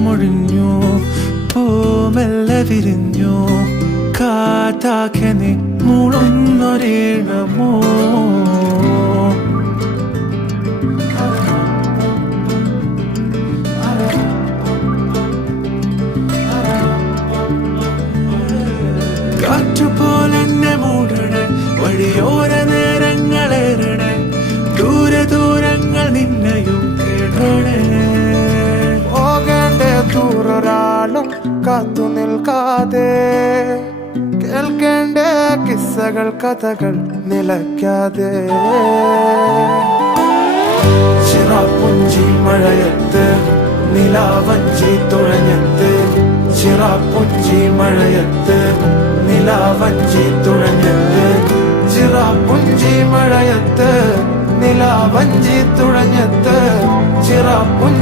മേഘമൊഴിഞ്ഞു, പൂമെല്ലെ വിരിഞ്ഞു, കാറ്റാകെ നീ മൂളുന്നൊരീണമോ. കാറ്റുപോലെന്നെ മൂടണേ, വഴിയോര നേരങ്ങളേറണേ, ദൂരെ ദൂരങ്ങൾ നിന്നെയും കേടണേ. പോകേണ്ട ദൂരൊരാളും കാത്തു നിൽക്കാതെ, കേൾക്കേണ്ട കിസ്സകൾ കഥകൾ നിലയ്ക്കാതെ. ചിറാപ്പുഞ്ചി മഴയത്ത് നിലാവഞ്ചി തുഴഞ്ഞത്ത്, ചിറാപ്പുഞ്ചി മഴയത്ത് നിലാവഞ്ചി തുഴഞ്ഞത്ത്, ചിറാപ്പുഞ്ചി മഴയത്ത് നിലാവഞ്ചി തുഴഞ്ഞത്ത്, ചിറാപ്പുഞ്ചി